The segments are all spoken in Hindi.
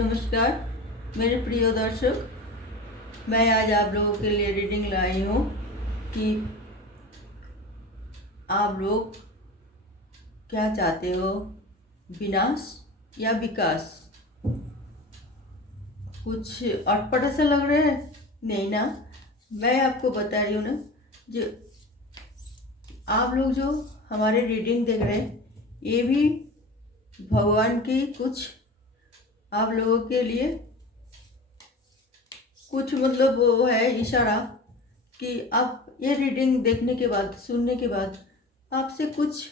नमस्कार मेरे प्रिय दर्शक, मैं आज आप लोगों के लिए रीडिंग लाई हूँ कि आप लोग क्या चाहते हो, विनाश या विकास। कुछ अटपट ऐसा लग रहा है? नहीं ना, मैं आपको बता रही हूँ ना, जो आप लोग जो हमारे रीडिंग देख रहे हैं, ये भी भगवान की कुछ आप लोगों के लिए कुछ मतलब वो है इशारा कि आप ये रीडिंग देखने के बाद, सुनने के बाद आपसे कुछ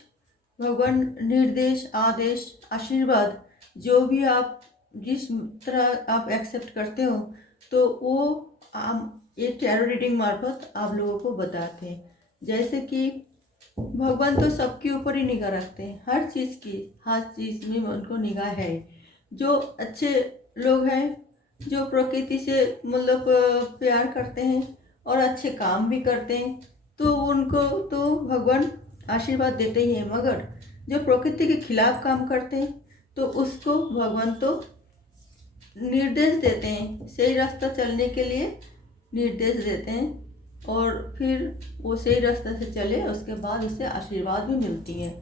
भगवान निर्देश, आदेश, आशीर्वाद, जो भी आप जिस तरह आप एक्सेप्ट करते हो, तो वो हम ये टैरो रीडिंग मार्फत आप लोगों को बताते हैं। जैसे कि भगवान तो सबके ऊपर ही निगाह रखते हैं, हर चीज़ में उनको निगाह है। जो अच्छे लोग हैं, जो प्रकृति से मतलब प्यार करते हैं और अच्छे काम भी करते हैं, तो उनको तो भगवान आशीर्वाद देते ही हैं। मगर जो प्रकृति के खिलाफ काम करते हैं, तो उसको भगवान तो निर्देश देते हैं, सही रास्ता चलने के लिए निर्देश देते हैं, और फिर वो सही रास्ते से चले, उसके बाद उसे आशीर्वाद भी मिलती है।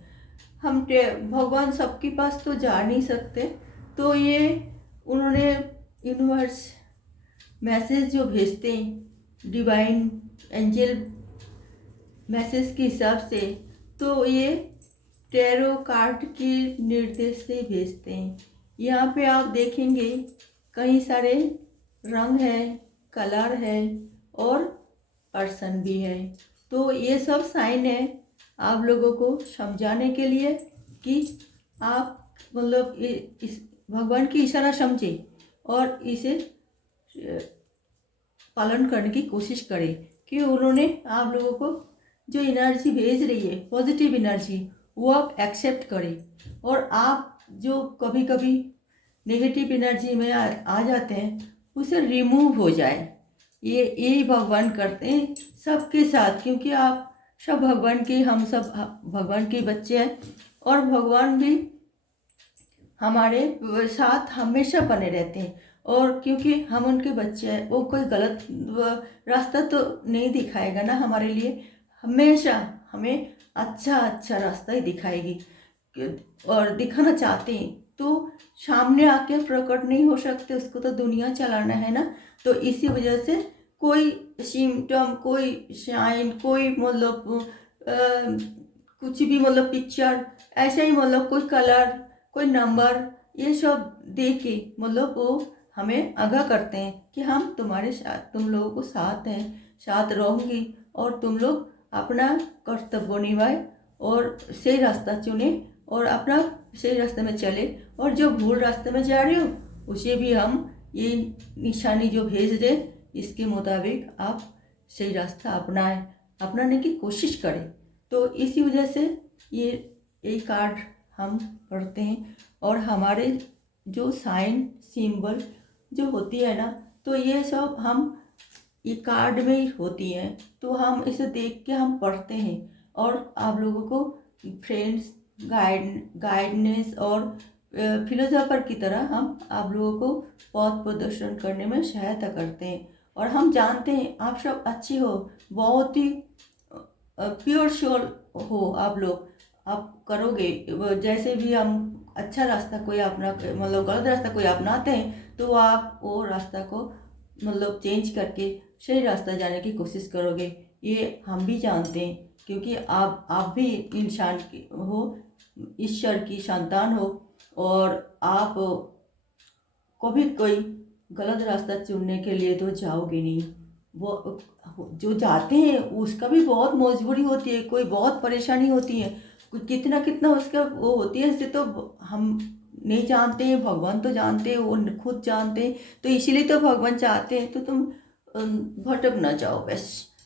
हम भगवान सबके पास तो जा नहीं सकते, तो ये उन्होंने यूनिवर्स मैसेज जो भेजते हैं, डिवाइन एंजल मैसेज के हिसाब से, तो ये टैरो कार्ड के निर्देश से भेजते हैं। यहाँ पे आप देखेंगे कई सारे रंग है, कलर है और पर्सन भी है। तो ये सब साइन है आप लोगों को समझाने के लिए कि आप मतलब इस भगवान की इशारा समझे और इसे पालन करने की कोशिश करें कि उन्होंने आप लोगों को जो एनर्जी भेज रही है, पॉजिटिव एनर्जी, वो आप एक्सेप्ट करें। और आप जो कभी कभी नेगेटिव एनर्जी में आ जाते हैं, उसे रिमूव हो जाए। ये यही भगवान करते हैं सबके साथ, क्योंकि आप सब भगवान के, हम सब भगवान के बच्चे हैं, और भगवान भी हमारे साथ हमेशा बने रहते हैं। और क्योंकि हम उनके बच्चे हैं, वो कोई गलत रास्ता तो नहीं दिखाएगा ना हमारे लिए, हमेशा हमें अच्छा अच्छा रास्ता ही दिखाएगी। और दिखाना चाहते हैं तो सामने आके प्रकट नहीं हो सकते, उसको तो दुनिया चलाना है ना। तो इसी वजह से कोई सिम्टम, कोई साइन, कोई मतलब कुछ भी मतलब पिक्चर, ऐसा ही मतलब कोई कलर, कोई नंबर, ये सब दे के मतलब वो हमें आगाह करते हैं कि हम तुम्हारे साथ, तुम लोगों को साथ हैं, साथ रहूँगी, और तुम लोग अपना कर्तव्य निभाए और सही रास्ता चुने और अपना सही रास्ते में चले। और जो भूल रास्ते में जा रहे हो, उसे भी हम ये निशानी जो भेज दें, इसके मुताबिक आप सही रास्ता अपनाने की कोशिश करें। तो इसी वजह से ये कार्ड हम पढ़ते हैं। और हमारे जो साइन सिंबल जो होती है ना, तो ये सब हम ये कार्ड में ही होती है, तो हम इसे देख के हम पढ़ते हैं और आप लोगों को फ्रेंड्स, गाइडनेस और फिलोसोफर की तरह हम आप लोगों को पथ प्रदर्शन करने में सहायता करते हैं। और हम जानते हैं आप सब अच्छे हो, बहुत ही प्योर श्योर हो आप लोग, आप करोगे। जैसे भी हम अच्छा रास्ता कोई अपना मतलब गलत रास्ता कोई अपनाते हैं, तो आप वो रास्ता को मतलब चेंज करके सही रास्ता जाने की कोशिश करोगे। ये हम भी जानते हैं, क्योंकि आप भी इंसान हो, ईश्वर की संतान हो, और आप कभी कोई गलत रास्ता चुनने के लिए तो जाओगे नहीं। वो जो जाते हैं उसका भी बहुत मजबूरी होती है, कोई बहुत परेशानी होती है, कितना कितना उसका वो होती है, इससे तो हम नहीं जानते हैं, भगवान तो जानते हैं, वो खुद जानते हैं। तो इसीलिए तो भगवान चाहते हैं तो तुम भटक ना जाओ, बस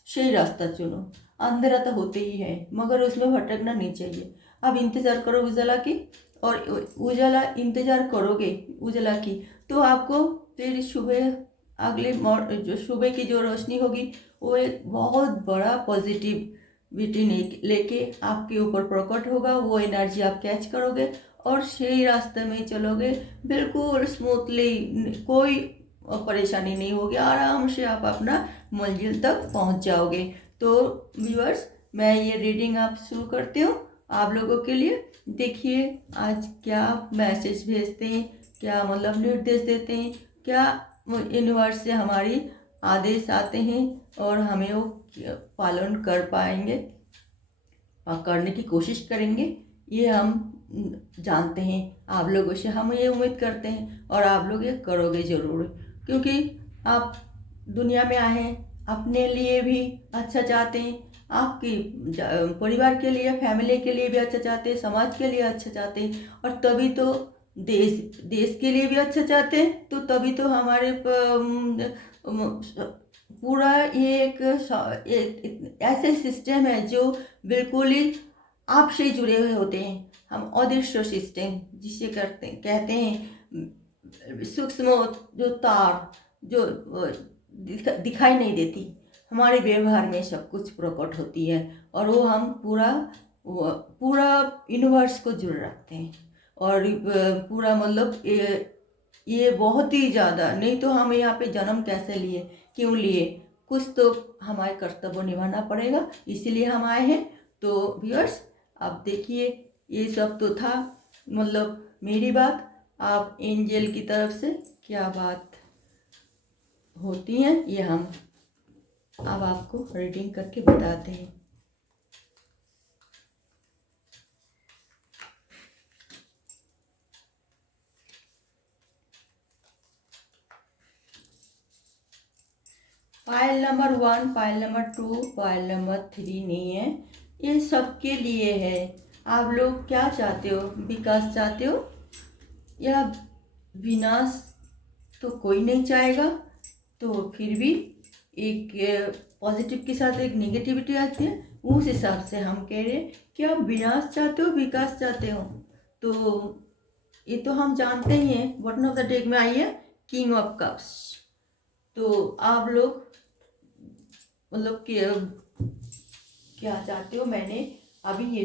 सही रास्ता चुनो। अंधेरा तो होते ही है, मगर उसमें भटकना नहीं चाहिए। अब इंतज़ार करो उजाला की, और उजाला इंतज़ार करोगे उजाला की, तो आपको फिर सुबह जो सुबह की जो रोशनी होगी, वो एक बहुत बड़ा पॉजिटिविटी लेके आपके ऊपर प्रकट होगा। वो एनर्जी आप कैच करोगे और सही रास्ते में चलोगे, बिल्कुल स्मूथली, कोई परेशानी नहीं होगी, आराम से आप अपना मंजिल तक पहुंच जाओगे। तो व्यूअर्स, मैं ये रीडिंग आप शुरू करती हूँ आप लोगों के लिए। देखिए आज क्या मैसेज भेजते हैं, क्या मतलब निर्देश देते हैं, क्या यूनिवर्स से हमारी आदेश आते हैं और हमें वो पालन कर पाएंगे और करने की कोशिश करेंगे, ये हम जानते हैं। आप लोगों से हम ये उम्मीद करते हैं और आप लोग ये करोगे ज़रूर, क्योंकि आप दुनिया में आए हैं, अपने लिए भी अच्छा चाहते हैं, आपकी परिवार के लिए, फैमिली के लिए भी अच्छा चाहते हैं, समाज के लिए अच्छा चाहते हैं, और तभी तो देश के लिए भी अच्छा चाहते हैं। तो तभी तो हमारे पूरा ये एक ऐसे सिस्टम है जो बिल्कुल ही आपसे जुड़े हुए होते हैं। हम अदृश्य सिस्टम जिसे कहते हैं, सूक्ष्म जो तार जो दिखाई नहीं देती, हमारे व्यवहार में सब कुछ प्रकट होती है, और वो हम पूरा यूनिवर्स को जुड़ रखते हैं। और पूरा मतलब ये बहुत ही ज़्यादा, नहीं तो हम यहाँ पे जन्म कैसे लिए, क्यों लिए, कुछ तो हमारे कर्तव्य निभाना पड़ेगा, इसीलिए हम आए हैं। तो व्यूअर्स, आप देखिए, ये सब तो था मतलब मेरी बात, आप एंजल की तरफ से क्या बात होती है ये हम अब आपको रीडिंग करके बताते हैं। Pile number 1, pile number 2, pile number 3 नहीं है, ये सबके लिए है। आप लोग क्या चाहते हो, विकास चाहते हो या विनाश? तो कोई नहीं चाहेगा, तो फिर भी एक पॉजिटिव के साथ एक नेगेटिविटी आती है, उस हिसाब से हम कह रहे हैं कि आप विनाश चाहते हो, विकास चाहते हो। तो ये तो हम जानते ही हैं, बॉटम ऑफ द डेक में आई है किंग ऑफ कप्स। तो आप लोग मतलब क्या चाहते हो, मैंने अभी ये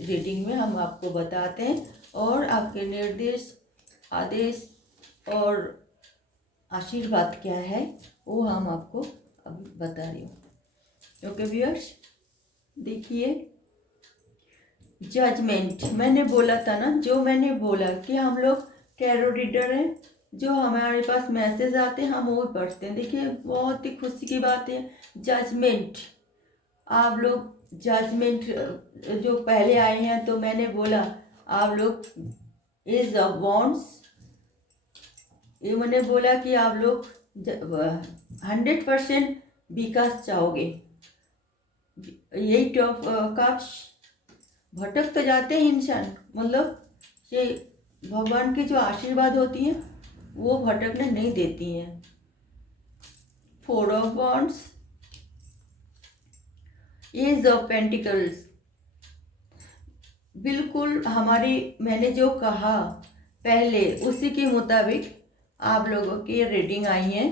रीडिंग में हम आपको बताते हैं, और आपके निर्देश, आदेश और आशीर्वाद क्या है वो हम आपको अभी बता रही हूँ। ओके व्यूअर्स, देखिए, जजमेंट, मैंने बोला था ना, जो मैंने बोला कि हम लोग टैरो रीडर हैं, जो हमारे पास मैसेज आते हैं हम वो पढ़ते हैं। देखिए बहुत ही खुशी की बात है, जजमेंट, आप लोग जजमेंट जो पहले आए हैं, तो मैंने बोला आप लोग एज ऑफ वॉन्ड्स, ये मैंने बोला कि आप लोग 100% विकास चाहोगे। यही टॉप कप्स, भटक तो जाते हैं इंसान, मतलब ये भगवान की जो आशीर्वाद होती है वो भटकने नहीं देती हैं। 4 of wands, ace of pentacles, बिल्कुल हमारी, मैंने जो कहा पहले उसी के मुताबिक आप लोगों की रीडिंग आई है।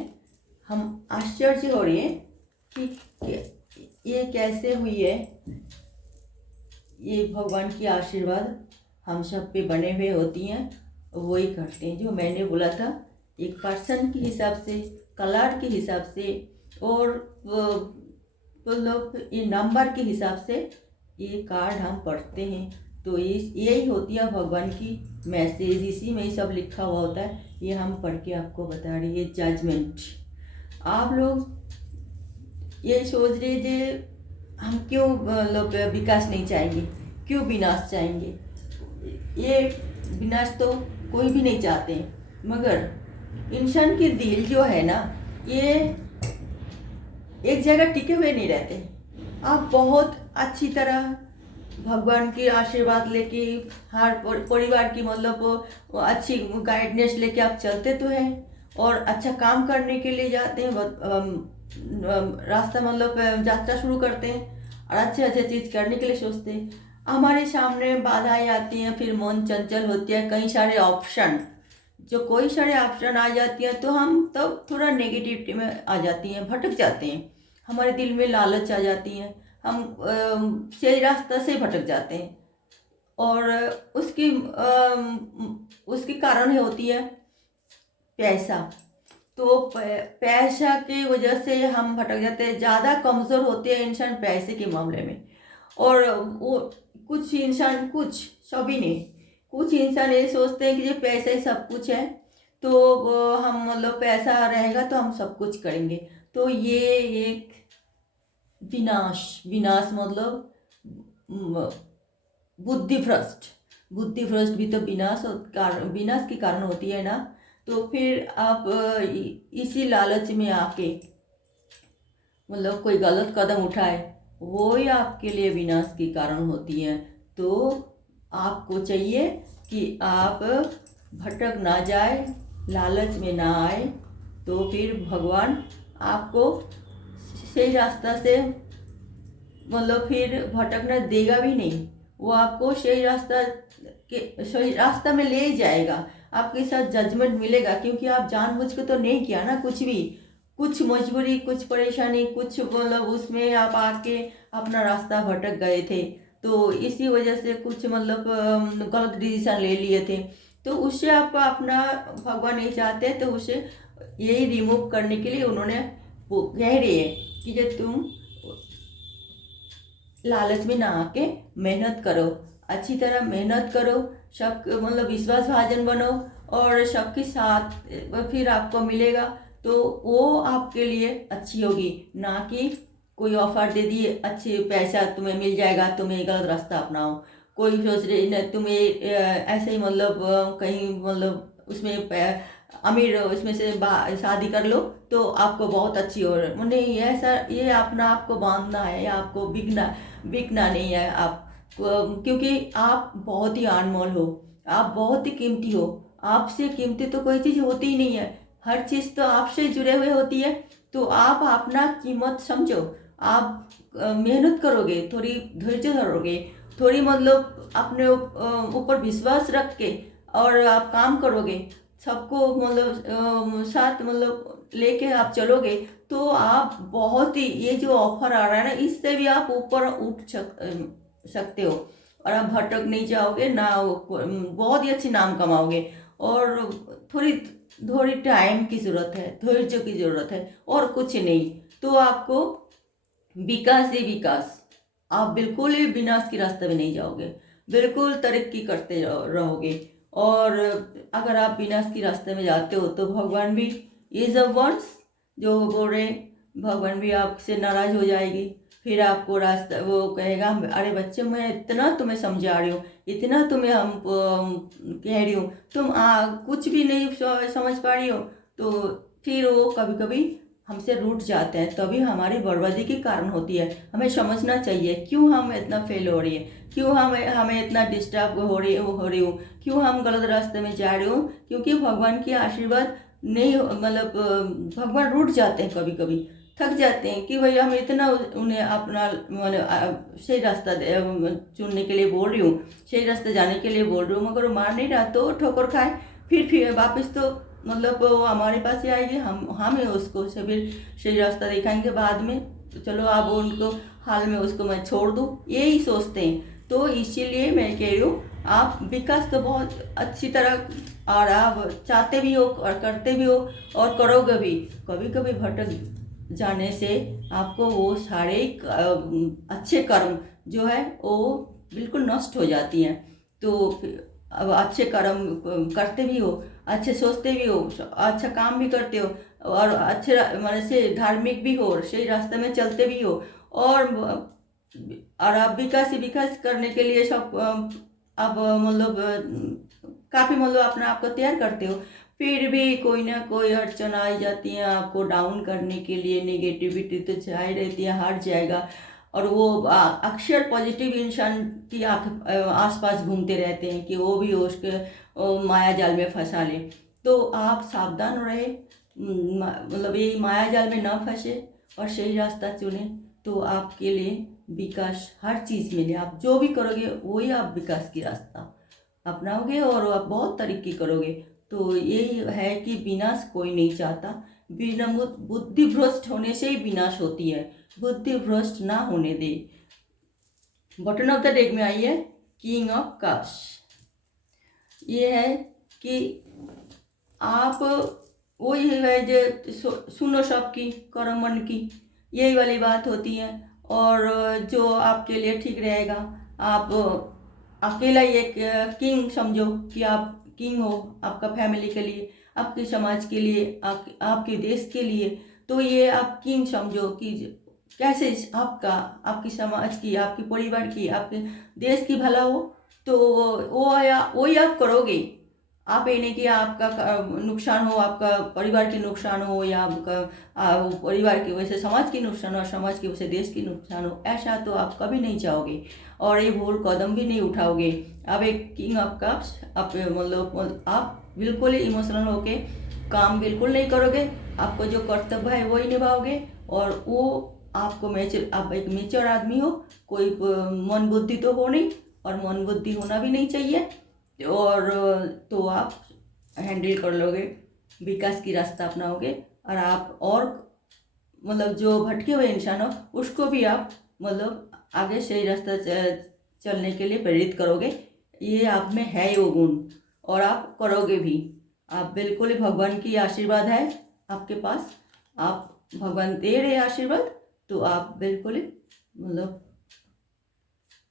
हम आश्चर्य हो रही है कि ये कैसे हुई है। ये भगवान की आशीर्वाद हम सब पे बने हुए होती हैं, वही करते हैं जो मैंने बोला था। एक पर्सन के हिसाब से, कलर के हिसाब से, और मतलब ये नंबर के हिसाब से ये कार्ड हम पढ़ते हैं। तो यही होती है भगवान की मैसेज, इसी में ही सब लिखा हुआ होता है। ये हम पढ़ के आपको बता रही है। जजमेंट, आप लोग ये सोच रहे थे हम क्यों लोग विकास नहीं चाहेंगे, क्यों विनाश चाहेंगे। ये विनाश तो कोई भी नहीं चाहते, मगर इंसान के दिल जो है ना, ये एक जगह टिके हुए नहीं रहते। आप बहुत अच्छी तरह भगवान की आशीर्वाद लेके, हर परिवार की मतलब अच्छी गाइडेंस लेके आप चलते तो हैं, और अच्छा काम करने के लिए जाते हैं, रास्ता मतलब यात्रा शुरू करते हैं, और अच्छे अच्छे चीज़ करने के लिए सोचते हैं। हमारे सामने बाधाएं आती हैं, फिर मन चंचल होती है, कई सारे ऑप्शन, जो कोई सारे ऑप्शन आ जाती हैं, तो हम तब थोड़ा नेगेटिविटी में आ जाती हैं, भटक जाते हैं। हमारे दिल में लालच आ जाती है, हम सही रास्ता से भटक जाते हैं। और उसकी उसकी कारण होती है पैसा। तो पैसा की वजह से हम भटक जाते हैं, ज़्यादा कमज़ोर होते हैं इंसान पैसे के मामले में। और वो कुछ इंसान, कुछ सभी नहीं, कुछ इंसान ये सोचते हैं कि जो पैसा ही सब कुछ है, तो हम मतलब पैसा रहेगा तो हम सब कुछ करेंगे। तो ये एक विनाश, विनाश मतलब बुद्धि भ्रष्ट, बुद्धि भ्रष्ट भी तो विनाश विनाश के कारण होती है ना। तो फिर आप इसी लालच में आके मतलब कोई गलत कदम उठाए, वो ही आपके लिए विनाश के कारण होती है। तो आपको चाहिए कि आप भटक ना जाए, लालच में ना आए, तो फिर भगवान आपको सही रास्ता से मतलब फिर भटकना देगा भी नहीं। वो आपको सही रास्ता में ले ही जाएगा। आपके साथ जजमेंट मिलेगा, क्योंकि आप जानबूझ के तो नहीं किया ना कुछ भी, कुछ मजबूरी, कुछ परेशानी, कुछ मतलब उसमें आप आके अपना रास्ता भटक गए थे। तो इसी वजह से कुछ मतलब गलत डिसीजन ले लिए थे। तो उससे आप अपना, भगवान नहीं चाहते, तो उसे यही रिमूव करने के लिए उन्होंने वो कह रही है कि जो तुम लालच में ना आके मेहनत करो, अच्छी तरह मेहनत करो, सब मतलब विश्वास भाजन बनो, और सबके साथ फिर आपको मिलेगा। तो वो आपके लिए अच्छी होगी, ना कि कोई ऑफर दे दिए अच्छे पैसा तुम्हें मिल जाएगा, तुम्हें गलत रास्ता अपनाओ। कोई सोच रहे न तुम्हें ऐसे ही मतलब कहीं मतलब उसमें अमीर उसमें से शादी कर लो तो आपको बहुत अच्छी हो रही नहीं, ऐसा ये अपना आपको बांधना है, या आपको बिकना नहीं है आप, क्योंकि आप बहुत ही अनमोल हो, आप बहुत ही कीमती हो। आपसे कीमती तो कोई चीज़ होती ही नहीं है, हर चीज़ तो आपसे जुड़े हुए होती है। तो आप अपना कीमत समझो, आप मेहनत करोगे, थोड़ी धैर्य धरोगे, थोड़ी मतलब अपने ऊपर विश्वास रख के और आप काम करोगे, सबको मतलब साथ मतलब लेके आप चलोगे, तो आप बहुत ही, ये जो ऑफर आ रहा है ना, इससे भी आप ऊपर उठ सकते हो, और आप भटक नहीं जाओगे ना, बहुत ही अच्छी नाम कमाओगे। और थोड़ी थोड़ी टाइम की ज़रूरत है, धैर्य की ज़रूरत है, और कुछ नहीं। तो आपको विकास ही विकास, आप बिल्कुल ही विनाश के रास्ते में नहीं जाओगे, बिल्कुल तरक्की करते रहोगे। और अगर आप विनाश के रास्ते में जाते हो तो भगवान भी, ये जब वंस जो बोल रहे, भगवान भी आपसे नाराज हो जाएगी। फिर आपको रास्ता वो कहेगा, अरे बच्चे मैं इतना तुम्हें समझा रही हूँ, इतना तुम्हें हम कह रही हूँ, तुम कुछ भी नहीं समझ पा रही हो। तो फिर वो कभी कभी हमसे रूठ जाते हैं, तभी हमारी बर्बादी के कारण होती है। हमें समझना चाहिए क्यों हम इतना फेल हो रही है, क्यों हमें इतना डिस्टर्ब हो रही हूँ, क्यों हम गलत रास्ते में जा रहे हो, क्योंकि भगवान की आशीर्वाद नहीं मतलब भगवान रूठ जाते हैं, कभी कभी थक जाते हैं कि भाई हम इतना उन्हें अपना सही रास्ता चुनने के लिए बोल रही हूँ, सही रास्ते जाने के लिए बोल रही हूँ, मगर वो मान नहीं रहा तो ठोकर खाए, फिर वापस तो मतलब वो हमारे पास ही आएगी, हम ही उसको सही रास्ता दिखाएंगे बाद में। तो चलो अब उनको हाल में उसको मैं छोड़ दूँ, यही सोचते हैं। तो इसीलिए मैं कह रही हूँ, आप विकास तो बहुत अच्छी तरह और आप चाहते भी हो और करते भी हो और करोगे भी। कभी कभी भटक जाने से आपको वो सारे अच्छे कर्म जो है वो बिल्कुल नष्ट हो जाती हैं। तो अब अच्छे कर्म करते भी हो, अच्छे सोचते भी हो, अच्छा काम भी करते हो, और अच्छे माने से धार्मिक भी हो, सही रास्ते में चलते भी हो, और आप विकास करने के लिए सब आप मतलब काफ़ी मतलब अपना आप को तैयार करते हो। फिर भी कोई ना कोई अड़चन आ ही जाती है आपको डाउन करने के लिए, नेगेटिविटी तो छाई रहती है हर जगह, और वो अक्सर पॉजिटिव इंसान की आसपास घूमते रहते हैं कि वो भी उसके माया जाल में फंसा ले। तो आप सावधान रहे, मतलब ये माया जाल में ना फंसे और सही रास्ता चुने, तो आपके लिए विकास हर चीज़ में, आप जो भी करोगे वही आप विकास की रास्ता अपनाओगे और आप बहुत तरक्की करोगे। तो यही है कि विनाश कोई नहीं चाहता, बिना बुद्धि भ्रष्ट होने से ही विनाश होती है, बुद्धि भ्रष्ट ना होने दे। बटन ऑफ द डेक में आइए, किंग ऑफ कप्स। ये है कि आप वही है जो सुनो सबकी करो मन की, यही वाली बात होती है। और जो आपके लिए ठीक रहेगा, आप अकेला ही एक किंग समझो कि आप किंग हो आपका फैमिली के लिए, आपके समाज के लिए, आपके देश के लिए। तो ये आप किंग समझो कि कैसे आपका, आपकी समाज की, आपके परिवार की, आपके देश की भला हो, तो वही आप करोगे। आप ये नहीं कि आपका नुकसान हो, आपका परिवार की नुकसान हो, या आपका परिवार की वजह से समाज की नुकसान हो, समाज की वजह से देश की नुकसान हो, ऐसा तो आप कभी नहीं चाहोगे और ये भूल कदम भी नहीं उठाओगे। आप एक किंग ऑफ कप्स, आप मतलब आप बिल्कुल ही इमोशनल होके काम बिल्कुल नहीं करोगे। आपको जो कर्तव्य है वही निभाओगे, और वो आपको मेच्योर, आप एक मेच्योर आदमी हो, कोई मन बुद्धि तो हो नहीं, और मन बुद्धि होना भी नहीं चाहिए। और तो आप हैंडल कर लोगे, विकास की रास्ता अपनाओगे, और आप और मतलब जो भटके हुए इंसान हो उसको भी आप मतलब आगे सही रास्ता चलने के लिए प्रेरित करोगे। ये आप में है वो गुण, और आप करोगे भी। आप बिल्कुल ही, भगवान की आशीर्वाद है आपके पास, आप भगवान दे रहे आशीर्वाद, तो आप बिल्कुल ही मतलब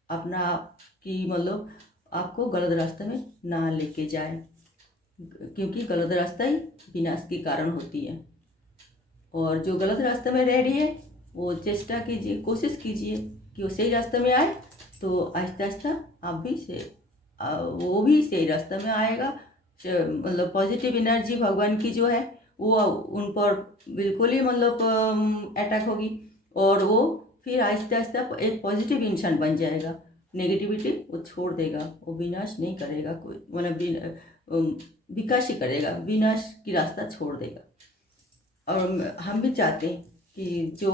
अपना की मतलब आपको गलत रास्ते में ना लेके जाए, क्योंकि गलत रास्ता ही विनाश के कारण होती है। और जो गलत रास्ते में रह रही है वो चेष्टा कीजिए, कोशिश कीजिए कि वो सही रास्ते में आए, तो आहिस्ता आहिस्ता आप भी से वो भी सही रास्ते में आएगा। मतलब पॉजिटिव एनर्जी भगवान की जो है वो उन पर बिल्कुल ही मतलब अटैक होगी, और वो फिर आहिस्ता आहिस्ता एक पॉजिटिव इंसान बन जाएगा। नेगेटिविटी वो छोड़ देगा, वो विनाश नहीं करेगा, कोई मतलब विकास ही करेगा, विनाश की रास्ता छोड़ देगा। और हम भी चाहते हैं कि जो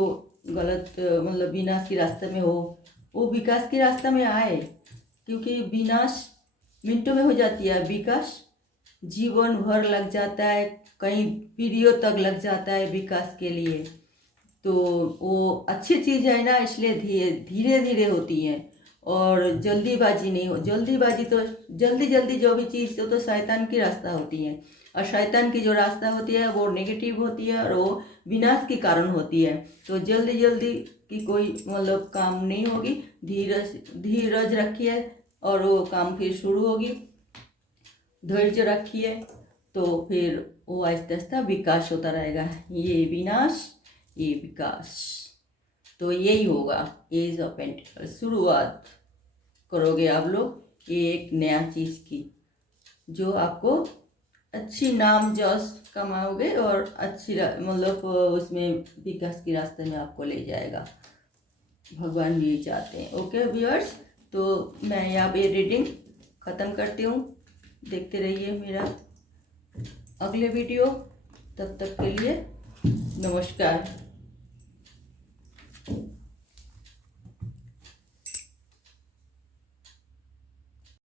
गलत मतलब विनाश के रास्ते में हो वो विकास के रास्ते में आए, क्योंकि विनाश मिनटों में हो जाती है, विकास जीवन भर लग जाता है, कई पीढ़ियों तक लग जाता है विकास के लिए। तो वो अच्छी चीज़ है ना, इसलिए धीरे धीरे होती है, और जल्दीबाजी नहीं हो। जल्दीबाजी तो जल्दी जल्दी जो भी चीज़ तो शैतान की रास्ता होती है, और शैतान की जो रास्ता होती है वो नेगेटिव होती है, और वो विनाश के कारण होती है। तो जल्दी जल्दी की कोई मतलब काम नहीं होगी, धीरज रखिए और वो काम फिर शुरू होगी। धैर्य रखिए तो फिर वो आहिस्ता आहिस्ता विकास होता रहेगा। ये विनाश, ये विकास, तो यही होगा एज ऑफ पेंटिकल। शुरुआत करोगे आप लोग एक नया चीज़ की, जो आपको अच्छी नाम जस कमाओगे, और अच्छी मतलब उसमें विकास के रास्ते में आपको ले जाएगा। भगवान भी चाहते हैं। ओके व्यूअर्स, तो मैं यहाँ पे रीडिंग ख़त्म करती हूँ। देखते रहिए मेरा अगले वीडियो। तब तक के लिए नमस्कार।